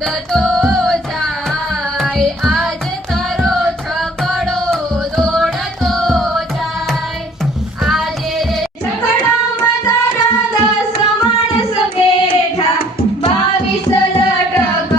ઉડતો જાય, આજ તારો છકડો દોડતો જાય. આજે રે છકડામાં તારા 10 માણસ બેઠા, 22 લટકતા